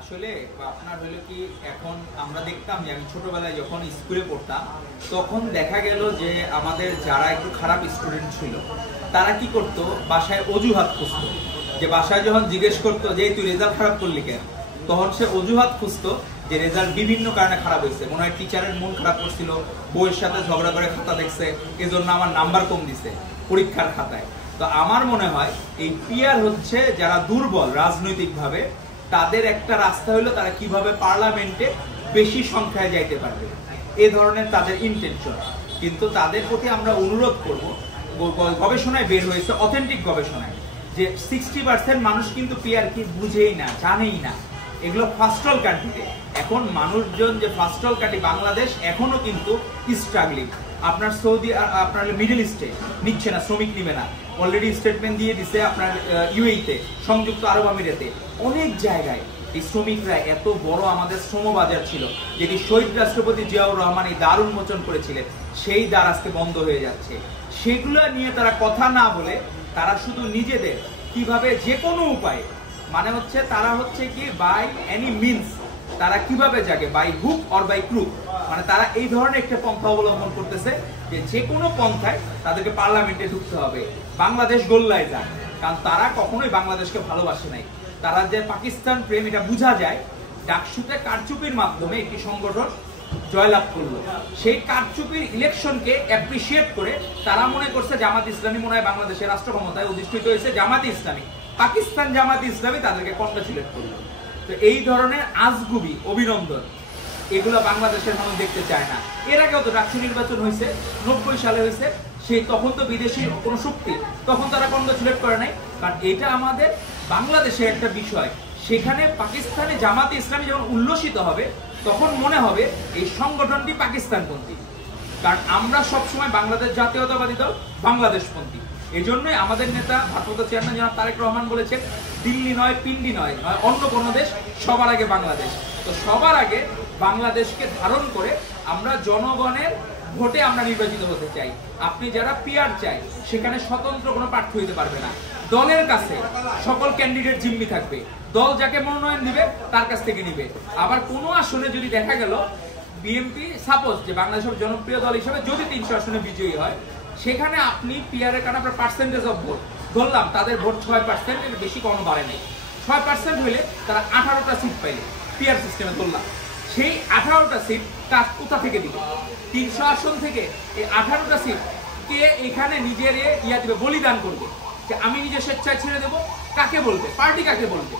আসলে আপনার হলো কি, এখন আমরা দেখতাম যে আমি ছোটবেলায় যখন স্কুলে পড়তাম তখন দেখা গেল যে আমাদের যারা একটু খারাপ স্টুডেন্ট ছিল তারা কি করতো, বাসায় অজুহাত খুঁজতো। যে বাসায় যখন জিজ্ঞেস করতো যে তুই রেজাল্ট খারাপ করলি কেন, তখন সে অজুহাত খুঁজতো যে রেজাল্ট বিভিন্ন কারণে খারাপ হয়েছে, মনে হয় টিচারের মন খারাপ করছিল, বইয়ের সাথে ঝগড়া করে খাতা দেখছে, এজন্য আমার নাম্বার কম দিছে পরীক্ষার খাতায়। তো আমার মনে হয় এই পিয়ার হচ্ছে যারা দুর্বল রাজনৈতিকভাবে, তাদের একটা রাস্তা হলো তারা কিভাবে পার্লামেন্টে বেশি সংখ্যায় যাইতে পারবে, এ ধরনের তাদের ইন্টেনশন। কিন্তু তাদের প্রতি আমরা অনুরোধ করব, গবেষণায় বের হয়েছে, অথেন্টিক গবেষণায়, যে 60% মানুষ কিন্তু পিয়ার কি বুঝেই না, জানেই না। এগুলো ফার্স্ট ওয়ার্ল্ড কান্ট্রিতে এখন মানুষজন যে ফার্স্ট ওয়ার্ল্ড কান্ট্রি, বাংলাদেশ এখনো কিন্তু স্ট্রাগলিং। আপনার সৌদি, আপনার মিডল ইস্টে নিচ্ছে না, শ্রমিক নিবে না, অলরেডি স্টেটমেন্ট দিয়ে দিছে। আপনার ইউএইতে, সংযুক্ত আরব আমিরাতে, অনেক জায়গায় এই শ্রমিকরা, এত বড় আমাদের শ্রমবাজার ছিল যেটি শহীদ রাষ্ট্রপতি জিয়াউর রহমান এই দ্বার উন্মোচন করেছিলেন, সেই দ্বার আজকে বন্ধ হয়ে যাচ্ছে। সেগুলো নিয়ে তারা কথা না বলে তারা শুধু নিজেদের কিভাবে যে কোনো উপায়ে, মানে হচ্ছে তারা হচ্ছে কি বাই এনি মিনস, তারা কিভাবে জাগে by hook or by crook, মানে তারা এই ধরনের একটা পন্থা অবলম্বন করতেছে যে যে কোনো পন্থায় তাদেরকে পার্লামেন্টে ঢুকতে হবে, বাংলাদেশ গোল্লায় যায়। কারণ তারা কখনোই বাংলাদেশকে ভালোবাসে নাই, তারা যে পাকিস্তান প্রেম এটা বোঝা যায়। ডাকসুতে কারচুপির মাধ্যমে একটি সংগঠন জয়লাভ করলো, সেই কারচুপির ইলেকশনকে অ্যাপ্রিসিয়েট করে তারা মনে করছে জামাত ইসলামী মনে হয় বাংলাদেশের রাষ্ট্র ক্ষমতায় অধিষ্ঠিত হয়েছে, জামাত ইসলামী, পাকিস্তান জামাত ইসলামী তাদেরকে কংগ্রেচুলেট করলো। তো এই ধরনের আজগুবি অভিনন্দন, এগুলো বাংলাদেশের মানুষ দেখতে চায় না। এর আগেও তো ডাকসু নির্বাচন হয়েছে, 90 সালে হয়েছে, সেই তখন তো বিদেশি কোনো শক্তি, তখন তারা কংগ্রেচুলেট করে নাই। কারণ এটা আমাদের বাংলাদেশের একটা বিষয়, সেখানে পাকিস্তানে জামাতে ইসলামী যখন উল্লসিত হবে তখন মনে হবে এই সংগঠনটি পাকিস্তানপন্থী। কারণ আমরা সবসময় বাংলাদেশ জাতীয়তাবাদী দল, বাংলাদেশপন্থী। এই জন্যই আমাদের নেতা ভারপ্রাপ্ত চেয়ারম্যান জনাব তারেক রহমান বলেছেন, দিল্লি নয়, পিন্ডি নয়, অন্য কোনো দেশ, সবার আগে বাংলাদেশ। তো সবার আগে বাংলাদেশকে ধারণ করে আমরা জনগণের ভোটে আমরা নির্বাচিত হতে চাই। আপনি যারা পিয়ার চাই, সেখানে স্বতন্ত্র কোনো প্রার্থী হইতে পারবে না, দলের কাছে সকল ক্যান্ডিডেট জিম্মি থাকবে, দল যাকে মনোনয়ন দিবে তার কাছ থেকে নিবে। আবার কোনো আসনে যদি দেখা গেল বিএনপি সাপোজ যে বাংলাদেশের জনপ্রিয় দল হিসেবে যদি 300 আসনে বিজয়ী হয়, সেখানে আপনি পিয়ারের কারণে আপনার পার্সেন্টেজ অফ ভোট ধরলাম, তাদের ভোট 6%, এর বেশি কোনো বাড়ে নেই, 6% হইলে তারা 18টা সিট পাইলে পিয়ার সিস্টেমে ধরলাম। সেই 18টা সিট কাজ কোথা থেকে দিবে? 300 আসন থেকে এই 18টা সিট কে এখানে নিজের ইয়া দিবে, বলিদান করবে যে আমি নিজে স্বেচ্ছায় ছেড়ে দেবো? কাকে বলবে? পার্টি কাকে বলবে?